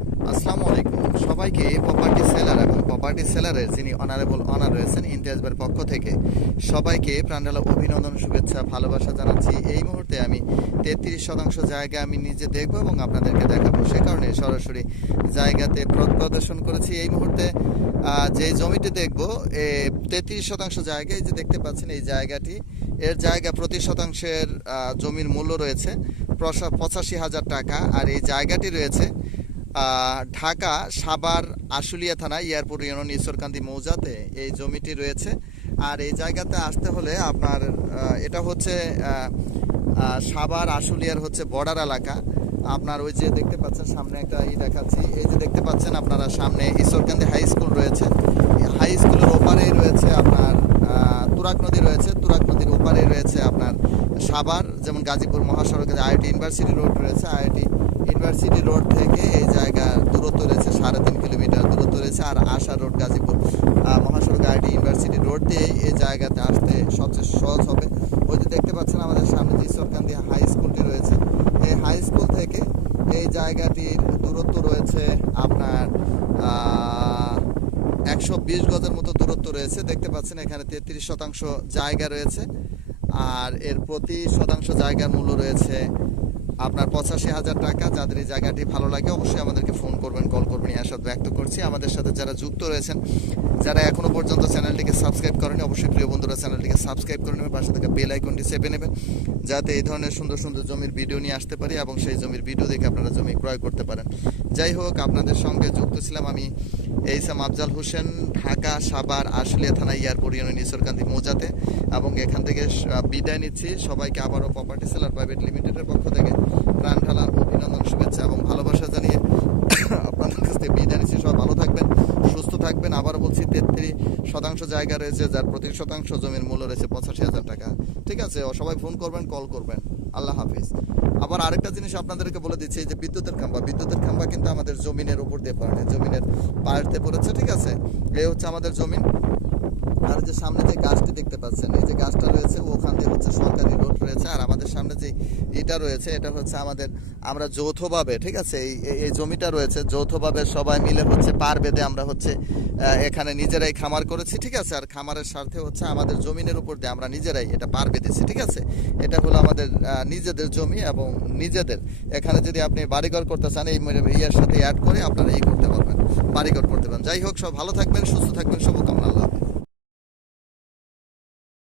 আসসালামু আলাইকুম। সবাইকে প্রপার্টি সেলার এবং প্রপার্টি সেলারের যিনি অনারেবল অনার রয়েছেন ইমতিয়াজবার পক্ষ থেকে সবাইকে প্রাণডালা অভিনন্দন, শুভেচ্ছা, ভালোবাসা জানাচ্ছি। এই মুহূর্তে আমি তেত্রিশ শতাংশ জায়গা আমি নিজে দেখব এবং আপনাদেরকে দেখাবো। সে কারণে সরাসরি জায়গাতে প্র- প্রদর্শন করেছি। এই মুহূর্তে যে জমিটি দেখব তেত্রিশ শতাংশ জায়গায় যে দেখতে পাচ্ছেন, এই জায়গাটি, এর জায়গা প্রতি শতাংশের জমির মূল্য রয়েছে পঁচাশি হাজার টাকা। আর এই জায়গাটি রয়েছে ঢাকা, সাভার, আশুলিয়া থানা, এয়ারপোর্ট, ইউনিয়ন, ঈশ্বরকান্দি, মৌজাতে এই জমিটি রয়েছে। আর এই জায়গাতে আসতে হলে আপনার এটা হচ্ছে সাভার, আশুলিয়ার হচ্ছে বর্ডার এলাকা। আপনার ওই যে দেখতে পাচ্ছেন, সামনে একটা ই দেখাচ্ছি। এই যে দেখতে পাচ্ছেন আপনারা, সামনে ঈশ্বরকান্দি হাই স্কুল রয়েছে। হাই স্কুলের ওপারেই রয়েছে আপনার তুরাগ নদী রয়েছে। তুরাগ নদীর ওপারে রয়েছে আপনার সাভার, যেমন গাজীপুর মহাসড়কে আইআইটি ইউনিভার্সিটি রোড রয়েছে, আইআইটি ইউনিভার্সিটি রোড থেকে এই জায়গার দূরত্ব রয়েছে সাড়ে তিন কিলোমিটার দূরত্ব রয়েছে আর আশা রোড গাজীপুর। মহাসড়ক আইআইটি ইউনিভার্সিটি রোড দিয়ে এই জায়গাতে আসতে সবচেয়ে সহজ হবে। ওই যে দেখতে পাচ্ছেন আমাদের সামনে যে ঈশ্বরকান্দি হাই স্কুলটি রয়েছে, এই হাই স্কুল থেকে এই জায়গাটির দূরত্ব রয়েছে আপনার একশো বিশ গজের মতো দূরত্ব রয়েছে। দেখতে পাচ্ছেন এখানে তেত্রিশ শতাংশ জায়গা রয়েছে আর এর প্রতি শতাংশ জায়গার মূল্য রয়েছে আপনার পঁচাশি হাজার টাকা, যাদের এই জায়গাটি ভালো লাগে অবশ্যই আমাদেরকে ফোন করবেন কল করবেন, এই আশা ব্যক্ত করছি। আমাদের সাথে যারা যুক্ত রয়েছেন, যারা এখনও পর্যন্ত চ্যানেলটিকে সাবস্ক্রাইব করেনি অবশ্যই প্রিয় বন্ধুরা চ্যানেলটিকে সাবস্ক্রাইব করে নেবেন, পাশে থেকে বেল আইকনটি চেপে নেবেন, যাতে এই ধরনের সুন্দর সুন্দর জমির ভিডিও নিয়ে আসতে পারি এবং সেই জমির ভিডিও দেখে আপনারা জমি ক্রয় করতে পারেন। যাই হোক, আপনাদের সঙ্গে যুক্ত ছিলাম আমি এইসাম আফজাল হোসেন ঢাকা, সাভার, আশুলিয়া থানা এয়ারপোর্ট ইউনিয়ন ঈশ্বরকান্দি মৌজাতে। এবং এখান থেকে বিদায় নিচ্ছি। সবাইকে আবারও প্রপার্টি সেলার প্রাইভেট লিমিটেডের পক্ষ থেকে। প্রাণ ঢালা অভিনন্দন, শুভেচ্ছা এবং ভালোবাসা জানিয়ে আপনাদের কাছ থেকে বিদায় নিচ্ছি। ভালো থাকবেন, সুস্থ থাকবেন। আবার বলছি, তেত্রিশ শতাংশ জায়গা রয়েছে যার প্রতি শতাংশ জমির মূল্য রয়েছে পঁচাশি হাজার টাকা। ঠিক আছে সবাই ফোন করবেন, কল করবেন। আল্লাহ হাফিজ। আবার আরেকটা জিনিস আপনাদেরকে বলে দিচ্ছি যে বিদ্যুতের খাম্বা বিদ্যুতের খাম্বা কিন্তু আমাদের জমিনের উপর দিয়ে পড়ে জমিনের পাড়তে পড়েছে, ঠিক আছে? এই হচ্ছে আমাদের জমিন। আর যে সামনে যে গাছটি দেখতে পাচ্ছেন, এই যে গাছটা রয়েছে, ওখান দিয়ে হচ্ছে সরকারি রোড রয়েছে। আর আমাদের সামনে যে এটা রয়েছে, এটা হচ্ছে আমাদের, আমরা যৌথভাবে, ঠিক আছে, এই, এই- জমিটা রয়েছে, যৌথভাবে সবাই মিলে হচ্ছে পার বেঁধে আমরা হচ্ছে এখানে নিজেরাই খামার করেছি, ঠিক আছে? আর খামারের স্বার্থে হচ্ছে আমাদের জমিনের উপর দিয়ে আমরা নিজেরাই এটা পার বেঁধেছি, ঠিক আছে? এটা হলো আমাদের নিজেদের জমি এবং নিজেদের। এখানে যদি আপনি বাড়িঘর করতে চান, এই ইয়ের সাথে অ্যাড করে আপনারা এই করতে পারবেন, বাড়িঘর করতে পারেন যাই হোক, সব ভালো থাকবেন, সুস্থ থাকবেন, শুভকামনা, আল্লাহ।